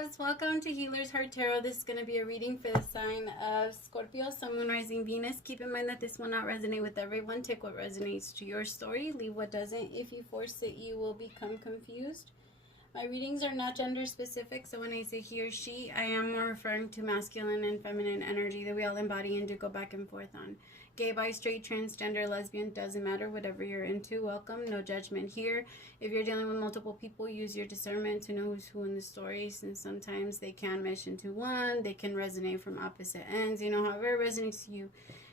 loves, welcome to Healer's Heart Tarot. This is going to be a reading for the sign of Scorpio, Sun, Moon, Rising, Venus. Keep in mind that this will not resonate with everyone. Take what resonates to your story, leave what doesn't. If you force it, you will become confused. My readings are not gender specific, so when I say he or she, I am more referring to masculine and feminine energy that we all embody and do go back and forth on. Gay, bi, straight, transgender, lesbian, doesn't matter, whatever you're into, welcome, no judgment here. If you're dealing with multiple people, use your discernment to know who's who in the story, since sometimes they can mesh into one, they can resonate from opposite ends, however it resonates to you.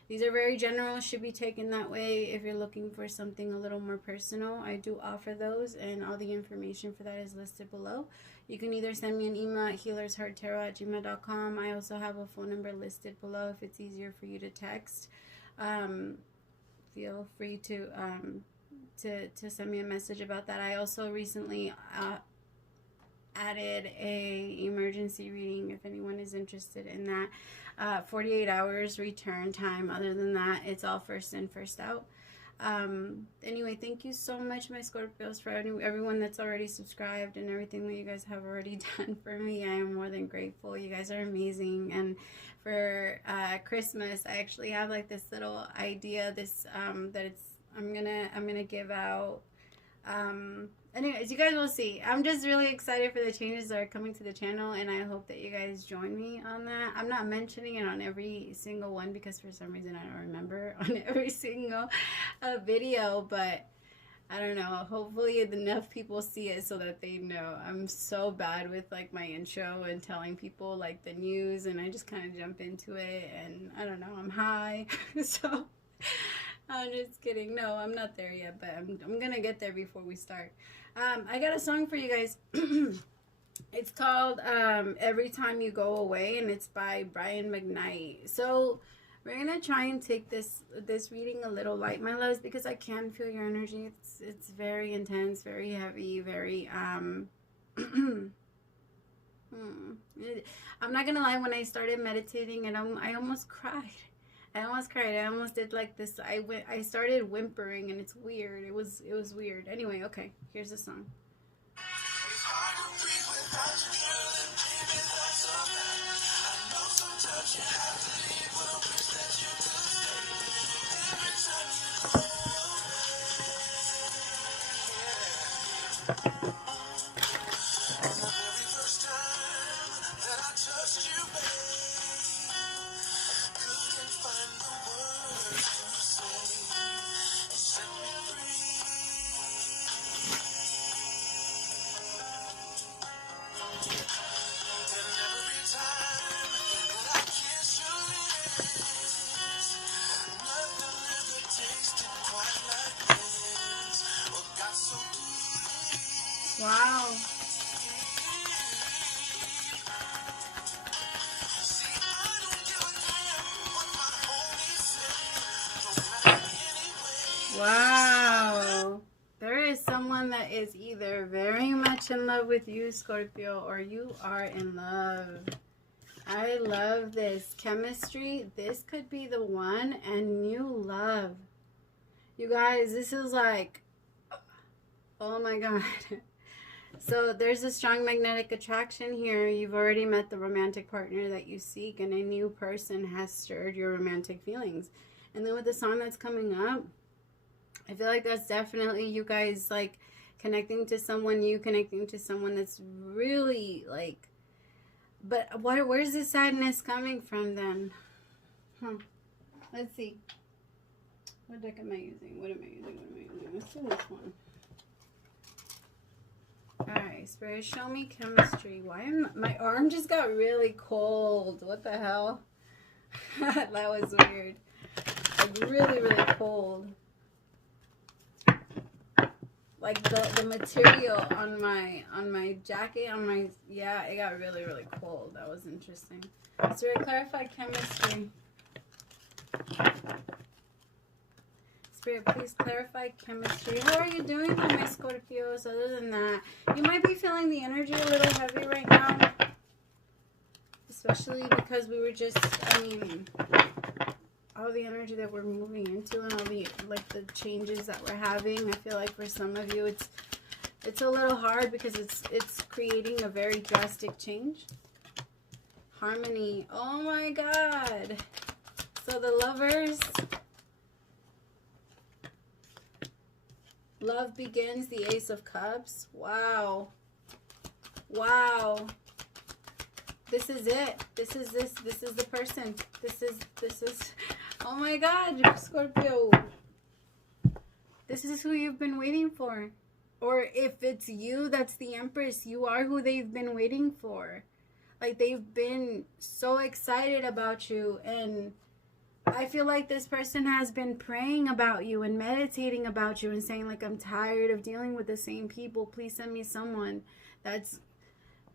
These are very general, should be taken that way. If you're looking for something a little more personal, I do offer those, and all the information for that is listed below. You can either send me an email at healershearttarot@gmail.com. I also have a phone number listed below if it's easier for you to text. Feel free to send me a message about that. I also recently added a emergency reading if anyone is interested in that. 48 hours return time. Other than that, it's all first in, first out. Anyway, thank you so much, my Scorpios, for everyone that's already subscribed and everything that you guys have already done for me. I am more than grateful. You guys are amazing. And for Christmas, I actually have like this little idea, I'm gonna give out. Anyways, you guys will see. I'm just really excited for the changes that are coming to the channel, and I hope that you guys join me on that. I'm not mentioning it on every single one because for some reason I don't remember on every single video, but I don't know. Hopefully enough people see it so that they know. I'm so bad with like my intro and telling people like the news, and I just kind of jump into it, and I don't know, I'm high. So I'm just kidding. No, I'm not there yet, but I'm gonna get there before we start. I got a song for you guys. It's called Every Time You Go Away, and it's by Brian McKnight. So we're gonna try and take this reading a little light, my loves, because I can feel your energy. It's very intense, very heavy, very I'm not gonna lie, when I started meditating, and I almost cried. I almost did like this. I started whimpering, and it's weird. It was weird. Anyway, okay, here's the song. Wow. Wow. There is someone that is either very much in love with you, Scorpio, or you are in love. I love this chemistry. This could be the one, and new love. You guys, this is like, oh my God. So there's a strong magnetic attraction here. You've already met the romantic partner that you seek, and a new person has stirred your romantic feelings. And then with the song that's coming up, I feel like that's definitely you guys like connecting to someone new, connecting to someone that's really like, but where's the sadness coming from then? Let's see. What deck am I using? What am I using? Let's do this one. Alright, Spirit, show me chemistry. Why am my arm just got really cold? What the hell? That was weird. Like really, really cold. Like the material on my jacket, yeah, it got really, really cold. That was interesting. Spirit, clarify chemistry. Spirit, please clarify chemistry. How are you doing, my Scorpios? Other than that, you might be feeling the energy a little heavy right now, especially because we were just, all the energy that we're moving into and all the like the changes that we're having. I feel like for some of you It's a little hard because it's creating a very drastic change. Harmony. Oh my God. So the Lovers. Love begins, the Ace of Cups. Wow. Wow. This is it. This is the person. This is oh my God, Scorpio. This is who you've been waiting for. Or if it's you, that's the Empress. You are who they've been waiting for. Like, they've been so excited about you. And I feel like this person has been praying about you and meditating about you and saying, like, I'm tired of dealing with the same people. Please send me someone that's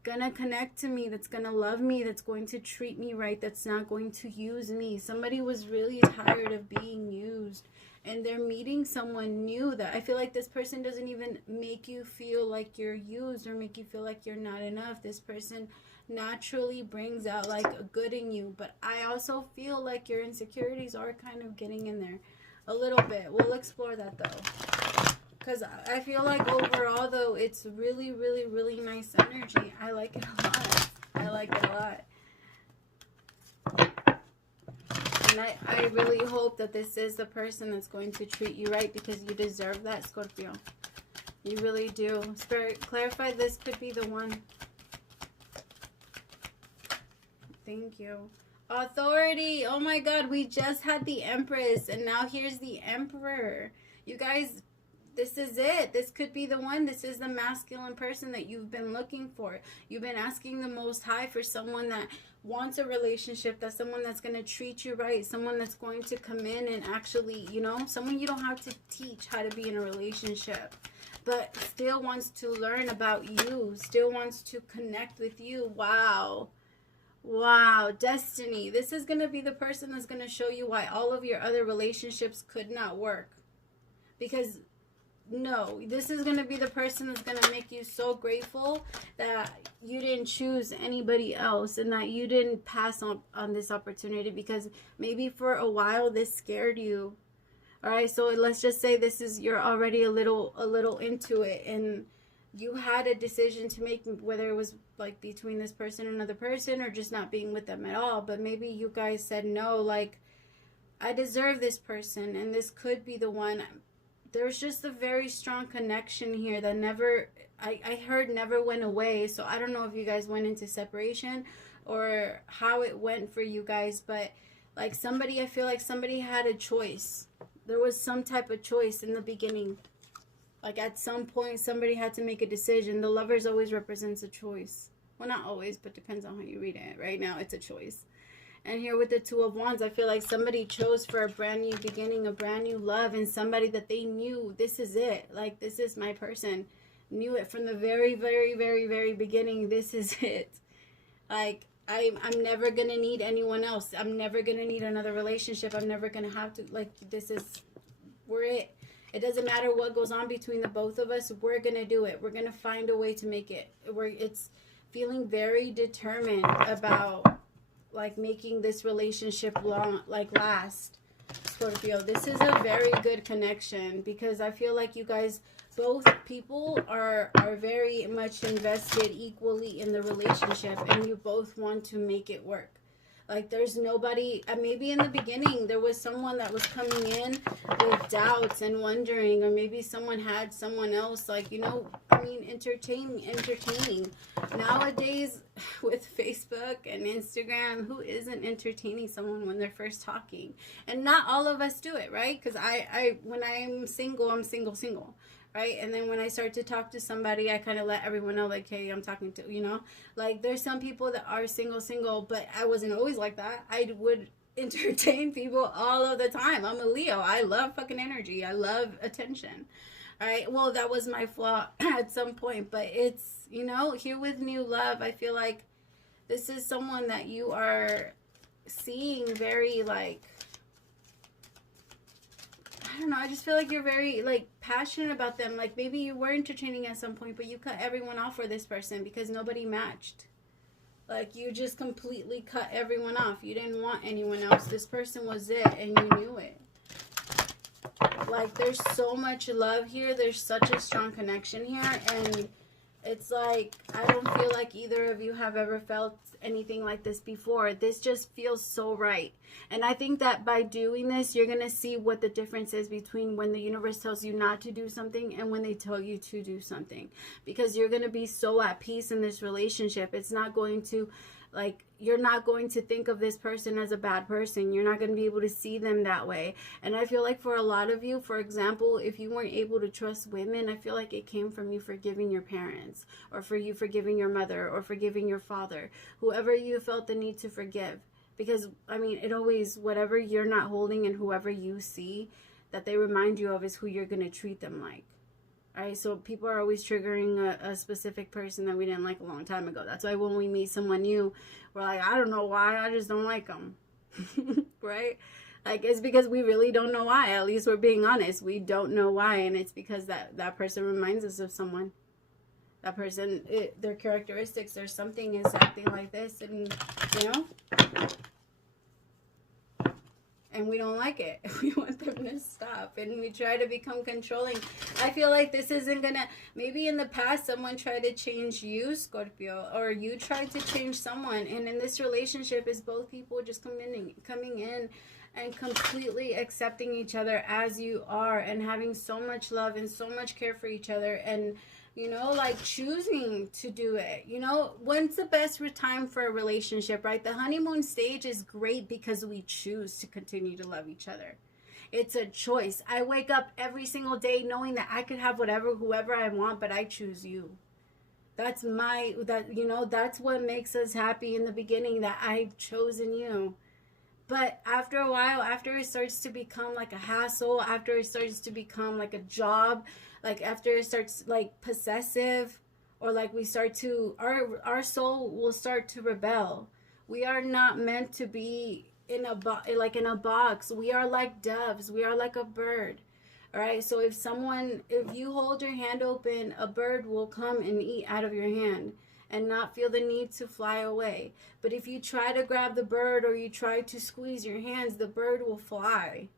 gonna connect to me, that's gonna love me, that's going to treat me right, that's not going to use me. Somebody was really tired of being used, and they're meeting someone new that I feel like this person doesn't even make you feel like you're used or make you feel like you're not enough. This person naturally brings out like a good in you, but I also feel like your insecurities are kind of getting in there a little bit. We'll explore that though, because I feel like overall though it's really, really, really nice energy. I like it a lot. I like it a lot. And I really hope that this is the person that's going to treat you right, because you deserve that, Scorpio. You really do. Spirit, clarify this could be the one. Thank you. Authority. Oh my God, we just had the Empress, and now here's the Emperor. You guys, this is it. This could be the one. This is the masculine person that you've been looking for. You've been asking the Most High for someone that wants a relationship, that's someone that's going to treat you right, someone that's going to come in and actually, you know, someone you don't have to teach how to be in a relationship, but still wants to learn about you, still wants to connect with you. Wow. Wow. Destiny. This is going to be the person that's going to show you why all of your other relationships could not work. Because no, this is going to be the person that's going to make you so grateful that you didn't choose anybody else and that you didn't pass on this opportunity, because maybe for a while this scared you. All right, so let's just say this is, you're already a little into it, and you had a decision to make, whether it was like between this person and another person or just not being with them at all. But maybe you guys said, no, like, I deserve this person, and this could be the one. There's just a very strong connection here that never, I heard never went away. So I don't know if you guys went into separation or how it went for you guys, but like somebody, I feel like somebody had a choice. There was some type of choice in the beginning. Like at some point, somebody had to make a decision. The Lovers always represents a choice. Well, not always, but depends on how you read it. Right now, it's a choice. And here with the Two of Wands, I feel like somebody chose for a brand new beginning, a brand new love, and somebody that they knew, this is it. Like, this is my person. Knew it from the very, very, very, very beginning. This is it. Like, I'm never going to need anyone else. I'm never going to need another relationship. I'm never going to have to, like, this is, we're it. It doesn't matter what goes on between the both of us. We're going to do it. We're going to find a way to make it. It's feeling very determined about, like, making this relationship last, Scorpio. This is a very good connection, because I feel like you guys, both people are very much invested equally in the relationship, and you both want to make it work. Like, there's nobody, maybe in the beginning there was someone that was coming in with doubts and wondering, or maybe someone had someone else, like, you know, I mean, entertaining. Nowadays, with Facebook and Instagram, who isn't entertaining someone when they're first talking? And not all of us do it, right? Because I when I'm single, I'm single. Right? And then when I start to talk to somebody, I kind of let everyone know, like, hey, I'm talking to, you know, like, there's some people that are single, but I wasn't always like that. I would entertain people all of the time. I'm a Leo. I love fucking energy. I love attention. All right. Well, that was my flaw at some point, but it's, you know, here with new love, I feel like this is someone that you are seeing very, like, I don't know, I just feel like you're very, like, passionate about them. Like, maybe you were entertaining at some point, but you cut everyone off for this person because nobody matched. Like, you just completely cut everyone off. You didn't want anyone else. This person was it, and you knew it. Like, there's so much love here. There's such a strong connection here. And it's like, I don't feel like either of you have ever felt anything like this before. This just feels so right. And I think that by doing this, you're going to see what the difference is between when the universe tells you not to do something and when they tell you to do something. Because you're going to be so at peace in this relationship. It's not going to, like, you're not going to think of this person as a bad person. You're not going to be able to see them that way. And I feel like for a lot of you, for example, if you weren't able to trust women, I feel like it came from you forgiving your parents, or for you forgiving your mother, or forgiving your father, whoever you felt the need to forgive. Because, I mean, it always, whatever you're not holding and whoever you see that they remind you of is who you're going to treat them like. Alright, so people are always triggering a specific person that we didn't like a long time ago. That's why when we meet someone new, we're like, I don't know why, I just don't like them. Right? Like, it's because we really don't know why. At least we're being honest. We don't know why, and it's because that person reminds us of someone. That person, their characteristics or something is acting like this, and, you know? And we don't like it. We want them to stop. And we try to become controlling. I feel like this isn't going to... Maybe in the past, someone tried to change you, Scorpio. Or you tried to change someone. And in this relationship, is both people just coming in and completely accepting each other as you are. And having so much love and so much care for each other. And... you know, like choosing to do it. You know, when's the best time for a relationship, right? The honeymoon stage is great because we choose to continue to love each other. It's a choice. I wake up every single day knowing that I could have whoever I want, but I choose you. That's that's what makes us happy in the beginning, that I've chosen you. But after a while, after it starts to become like a hassle, after it starts to become like a job, like after it starts like possessive, or like we start to, our soul will start to rebel. We are not meant to be in a box. We are like doves. We are like a bird. All right. So if you hold your hand open, a bird will come and eat out of your hand and not feel the need to fly away. But if you try to grab the bird, or you try to squeeze your hands, the bird will fly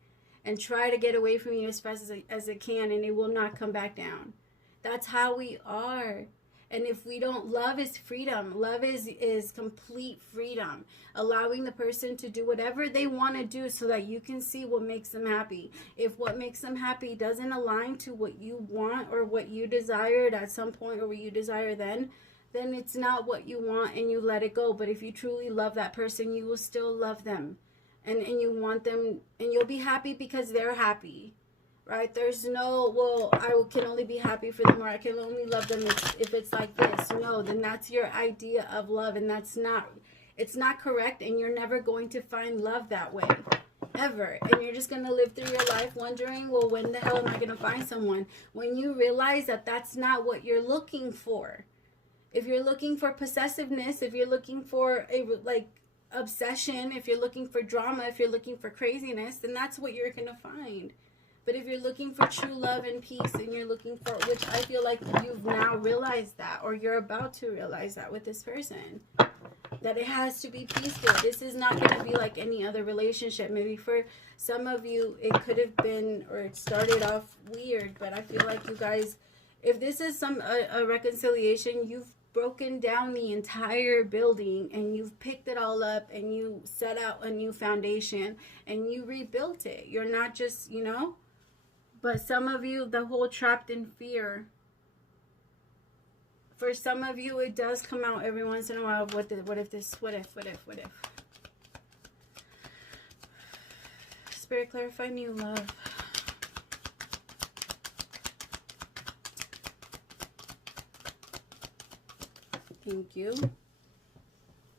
and try to get away from you as fast as it can, and it will not come back down. That's how we are. And if we don't, love is freedom. Love is complete freedom. Allowing the person to do whatever they want to do so that you can see what makes them happy. If what makes them happy doesn't align to what you want or what you desired at some point, or what you desire then it's not what you want, and you let it go. But if you truly love that person, you will still love them. And you want them, and you'll be happy because they're happy, right? There's no, well, I can only be happy for them, or I can only love them if it's like this. No, then that's your idea of love, and it's not correct, and you're never going to find love that way, ever. And you're just going to live through your life wondering, well, when the hell am I going to find someone? When you realize that that's not what you're looking for. If you're looking for possessiveness, if you're looking for obsession, if you're looking for drama, if you're looking for craziness, then that's what you're going to find. But if you're looking for true love and peace, and you're looking for, which I feel like you've now realized that, or you're about to realize that with this person, that it has to be peaceful. This is not going to be like any other relationship. Maybe for some of you, it could have been, or it started off weird, but I feel like you guys, if this is a reconciliation, you've broken down the entire building, and you've picked it all up, and you set out a new foundation, and you rebuilt it. You're not just, but some of you, the whole trapped in fear. For some of you, it does come out every once in a while. What if? Spirit, clarify new love. Thank you.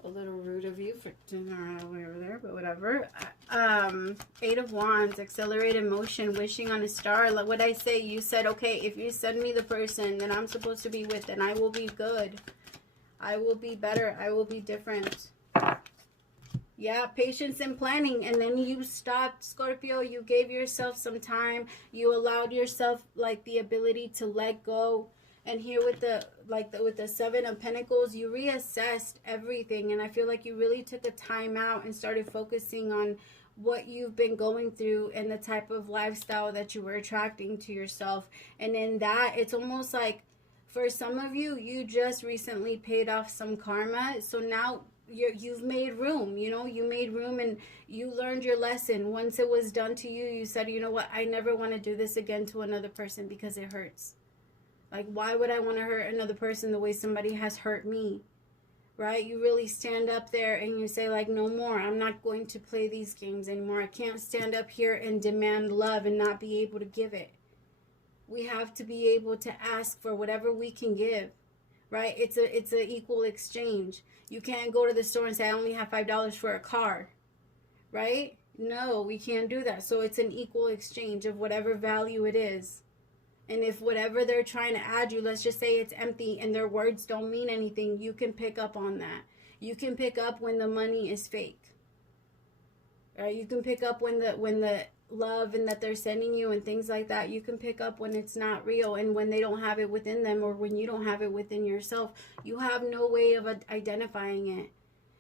A little rude of you for doing our way over there, but whatever. 8 of Wands, accelerated motion, wishing on a star. Like what I say, you said, okay, if you send me the person that I'm supposed to be with, then I will be good. I will be better. I will be different. Yeah, patience and planning. And then you stopped, Scorpio. You gave yourself some time. You allowed yourself the ability to let go. And here with the 7 of Pentacles, you reassessed everything. And I feel like you really took a time out and started focusing on what you've been going through and the type of lifestyle that you were attracting to yourself. And in that, it's almost like for some of you, you just recently paid off some karma. So now you've made room, you know, you made room and you learned your lesson. Once it was done to you, you said, you know what, I never want to do this again to another person because it hurts. Like, why would I want to hurt another person the way somebody has hurt me? Right? You really stand up there and you say, like, no more. I'm not going to play these games anymore. I can't stand up here and demand love and not be able to give it. We have to be able to ask for whatever we can give. Right? It's a equal exchange. You can't go to the store and say, I only have $5 for a car. Right? No, we can't do that. So it's an equal exchange of whatever value it is. And if whatever they're trying to add you, let's just say it's empty and their words don't mean anything, you can pick up on that. You can pick up when the money is fake. Right? You can pick up when the love and that they're sending you and things like that. You can pick up when it's not real and when they don't have it within them, or when you don't have it within yourself. You have no way of identifying it.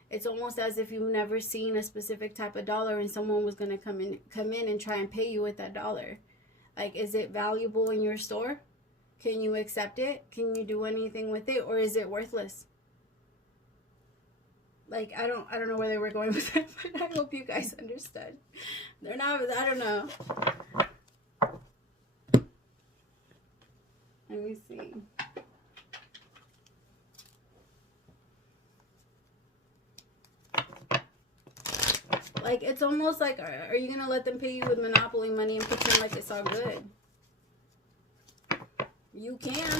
It's almost as if you've never seen a specific type of dollar and someone was going to come in and try and pay you with that dollar. Like, is it valuable in your store? Can you accept it? Can you do anything with it? Or is it worthless? Like, I don't know where they were going with it, but I hope you guys understood. They're not, I don't know. Let me see. Like, it's almost like, are you going to let them pay you with Monopoly money and pretend like it's all good? You can.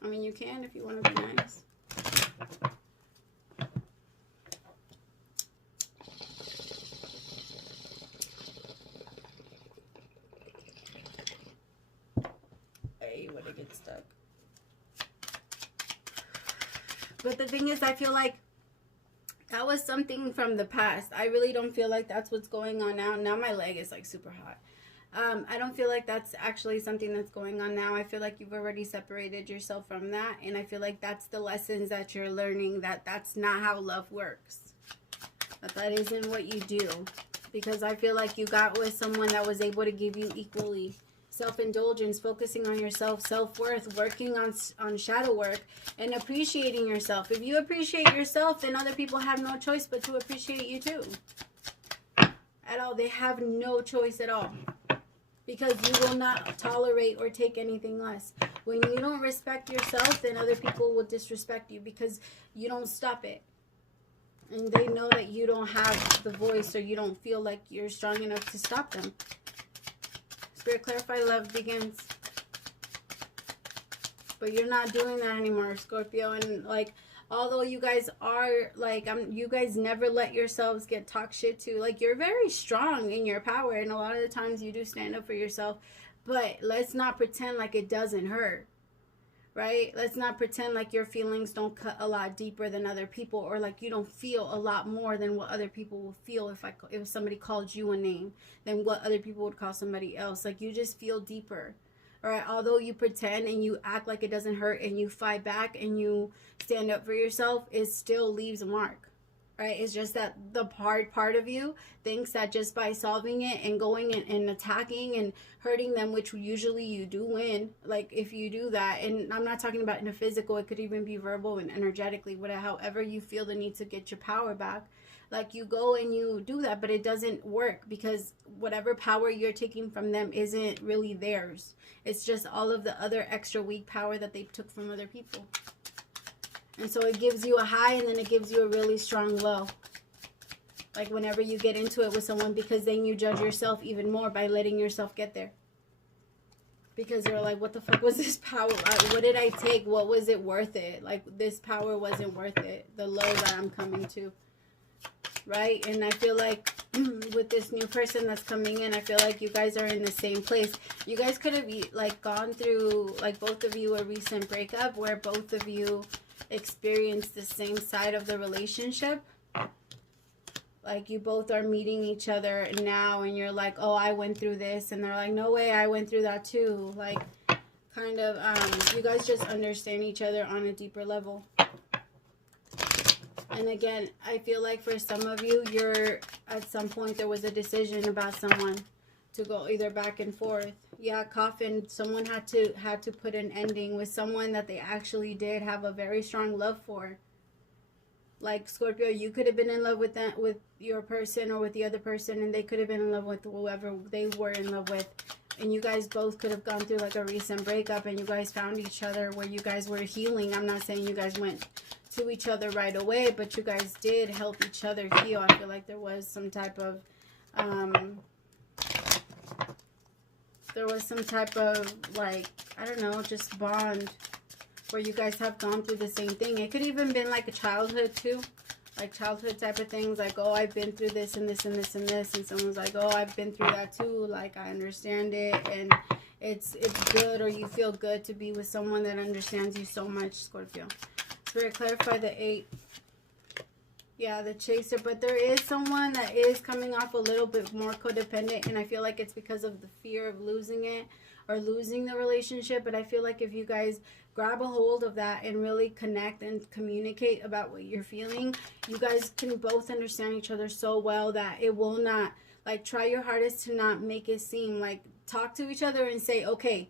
I mean, you can if you want to be nice. Hey, would it get stuck? But the thing is, I feel like that was something from the past. I really don't feel like that's what's going on now. Now my leg is like super hot. I don't feel like that's actually something that's going on now. I feel like you've already separated yourself from that. And I feel like that's the lessons that you're learning, that that's not how love works. That isn't what you do. Because I feel like you got with someone that was able to give you equally. Self-indulgence, focusing on yourself, self-worth, working on shadow work, and appreciating yourself. If you appreciate yourself, then other people have no choice but to appreciate you too. At all. They have no choice at all. Because you will not tolerate or take anything less. When you don't respect yourself, then other people will disrespect you because you don't stop it. And they know that you don't have the voice, or you don't feel like you're strong enough to stop them. Spirit, clarify, love begins. But you're not doing that anymore, Scorpio. And like, although you guys are like, you guys never let yourselves get talk shit to. Like, you're very strong in your power, and a lot of the times you do stand up for yourself. But let's not pretend like it doesn't hurt, right? Let's not pretend like your feelings don't cut a lot deeper than other people, or like you don't feel a lot more than what other people will feel if somebody called you a name than what other people would call somebody else. Like, you just feel deeper. All right, although you pretend and you act like it doesn't hurt and you fight back and you stand up for yourself, it still leaves a mark. Right? It's just that the part of you thinks that just by solving it and going and attacking and hurting them, which usually you do win, like if you do that, and I'm not talking about in a physical, it could even be verbal and energetically, whatever, however you feel the need to get your power back. Like, you go and you do that, but it doesn't work because whatever power you're taking from them isn't really theirs. It's just all of the other extra weak power that they took from other people. And so it gives you a high and then it gives you a really strong low. Like, whenever you get into it with someone, because then you judge yourself even more by letting yourself get there. Because you're like, what the fuck was this power? What did I take? What was it worth it? Like, this power wasn't worth it. The low that I'm coming to. Right? And I feel like with this new person that's coming in, I feel like you guys are in the same place. You guys could have like gone through, like both of you, a recent breakup where both of you experienced the same side of the relationship. Like, you both are meeting each other now and you're like, oh, I went through this, and they're like, no way, I went through that too. Like, kind of you guys just understand each other on a deeper level. And again, I feel like for some of you, you're at some point there was a decision about someone to go either back and forth. Yeah, coffin, someone had to put an ending with someone that they actually did have a very strong love for. Like Scorpio, you could have been in love with that, with your person or with the other person, and they could have been in love with whoever they were in love with. And you guys both could have gone through like a recent breakup, and you guys found each other where you guys were healing. I'm not saying you guys went to each other right away, but you guys did help each other heal. I feel like there was some type of like, I don't know, just bond where you guys have gone through the same thing. It could even been like a childhood too, like childhood type of things, like, oh, I've been through this and this and this and this, and someone's like, oh, I've been through that too, like, I understand it, and it's good, or you feel good to be with someone that understands you so much, Scorpio. Spirit, clarify the 8. Yeah, the chaser, but there is someone that is coming off a little bit more codependent, and I feel like it's because of the fear of losing it or losing the relationship. But I feel like if you guys grab a hold of that and really connect and communicate about what you're feeling, you guys can both understand each other so well that it will not, like, try your hardest to not make it seem like, talk to each other and say, okay,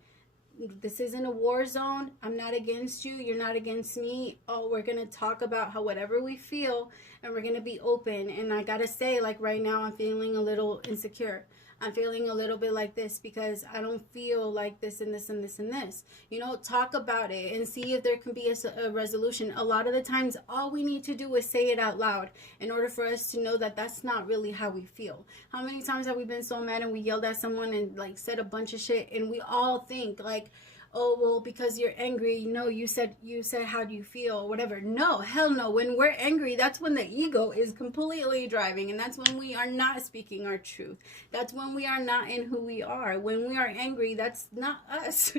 this isn't a war zone. I'm not against you. You're not against me. Oh, we're going to talk about how whatever we feel, and we're going to be open. And I got to say, like, right now I'm feeling a little insecure. I'm feeling a little bit like this because I don't feel like this and this and this and this. You know, talk about it and see if there can be a resolution. A lot of the times, all we need to do is say it out loud in order for us to know that that's not really how we feel. How many times have we been so mad and we yelled at someone and, like, said a bunch of shit, and we all think, like, oh, well, because you're angry, you know, you said how do you feel, or whatever. No, hell no. When we're angry, that's when the ego is completely driving, and that's when we are not speaking our truth. That's when we are not in who we are. When we are angry, that's not us.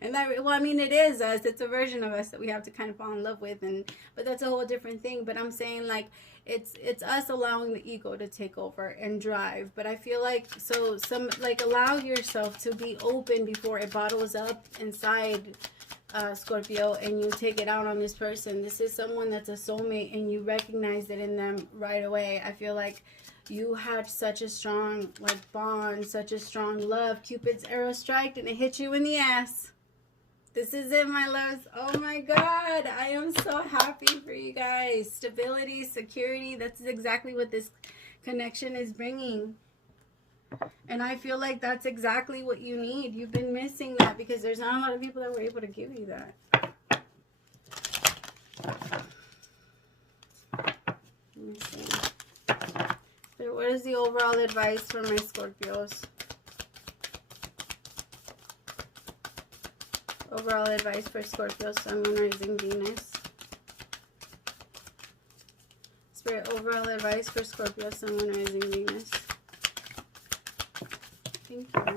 And that, well, I mean, it is us. It's a version of us that we have to kind of fall in love with, but that's a whole different thing. But I'm saying, like, it's us allowing the ego to take over and drive. But I feel like, so allow yourself to be open before it bottles up inside, Scorpio, and you take it out on this person. This is someone that's a soulmate, and you recognize it in them right away. I feel like you had such a strong, like, bond, such a strong love. Cupid's arrow striked and it hit you in the ass. This is it, my loves. Oh my God, I am so happy for you guys. Stability, security, that's exactly what this connection is bringing. And I feel like that's exactly what you need. You've been missing that because there's not a lot of people that were able to give you that. Let me see. So what is the overall advice for my Scorpios? Overall advice for Scorpio, Sun, Moon, Rising, Venus. Spirit, overall advice for Scorpio, Sun, Moon, Rising, Venus. Thank you.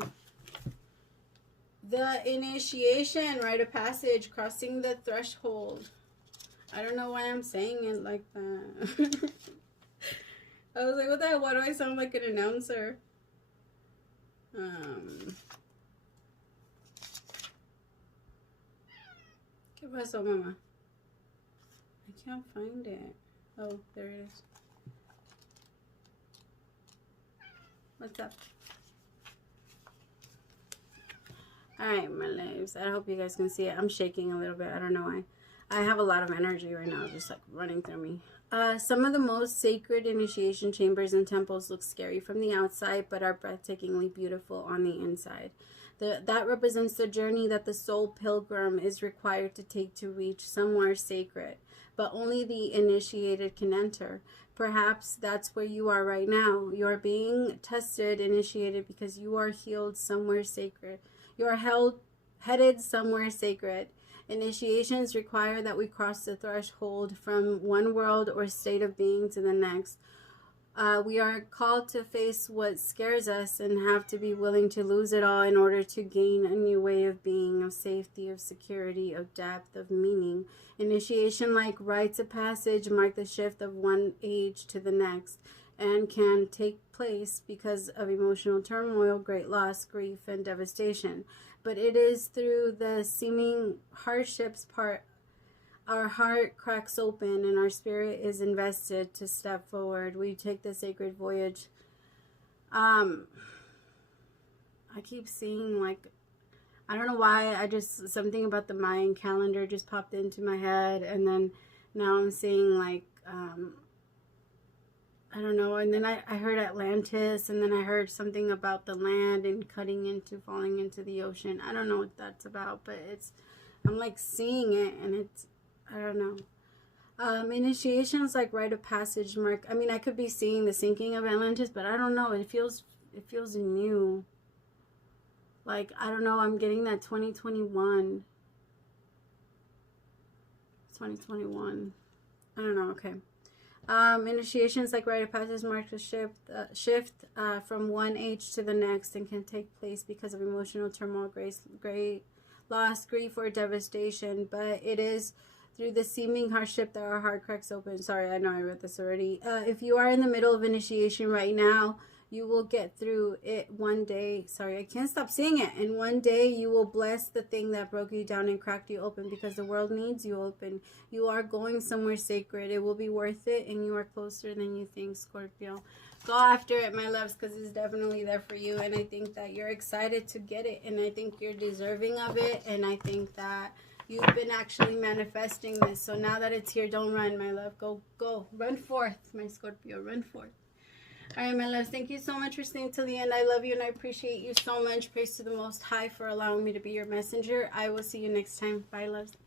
The initiation, rite of passage, crossing the threshold. I don't know why I'm saying it like that. I was like, what the hell? Why do I sound like an announcer? ¿Qué pasó, mama? I can't find it. Oh, there it is. What's up? Alright, my loves. I hope you guys can see it. I'm shaking a little bit. I don't know why. I have a lot of energy right now, just like running through me. Some of the most sacred initiation chambers and temples look scary from the outside, but are breathtakingly beautiful on the inside. That represents the journey that the soul pilgrim is required to take to reach somewhere sacred, but only the initiated can enter. Perhaps that's where you are right now. You are being tested, initiated, because you are healed somewhere sacred. You are headed somewhere sacred. Initiations require that we cross the threshold from one world or state of being to the next. We are called to face what scares us and have to be willing to lose it all in order to gain a new way of being, of safety, of security, of depth, of meaning. Initiation, like rites of passage, mark the shift of one age to the next and can take place because of emotional turmoil, great loss, grief, and devastation. But it is through the seeming hardships part our heart cracks open and our spirit is invested to step forward. We take the sacred voyage. I keep seeing, like, I don't know why, something about the Mayan calendar just popped into my head, and then now I'm seeing, like, I don't know, and then I heard Atlantis, and then I heard something about the land and falling into the ocean. I don't know what that's about, but I'm like seeing it, and it's, I don't know. Initiations like rite of passage mark. I mean, I could be seeing the sinking of Atlantis, but I don't know. It feels new. Like, I don't know. I'm getting that 2021. 2021. I don't know. Okay. Initiations like rite of passage mark a shift from one age to the next and can take place because of emotional turmoil, great loss, grief, or devastation. But it is through the seeming hardship that our heart cracks open. Sorry, I know I read this already. If you are in the middle of initiation right now, you will get through it one day. Sorry, I can't stop saying it. And one day you will bless the thing that broke you down and cracked you open, because the world needs you open. You are going somewhere sacred. It will be worth it, and you are closer than you think, Scorpio. Go after it, my loves, because it's definitely there for you. And I think that you're excited to get it. And I think you're deserving of it. And I think that you've been actually manifesting this. So now that it's here, don't run, my love. Go. Run forth, my Scorpio. Run forth. All right, my loves, thank you so much for staying till the end. I love you and I appreciate you so much. Praise to the Most High for allowing me to be your messenger. I will see you next time. Bye, loves.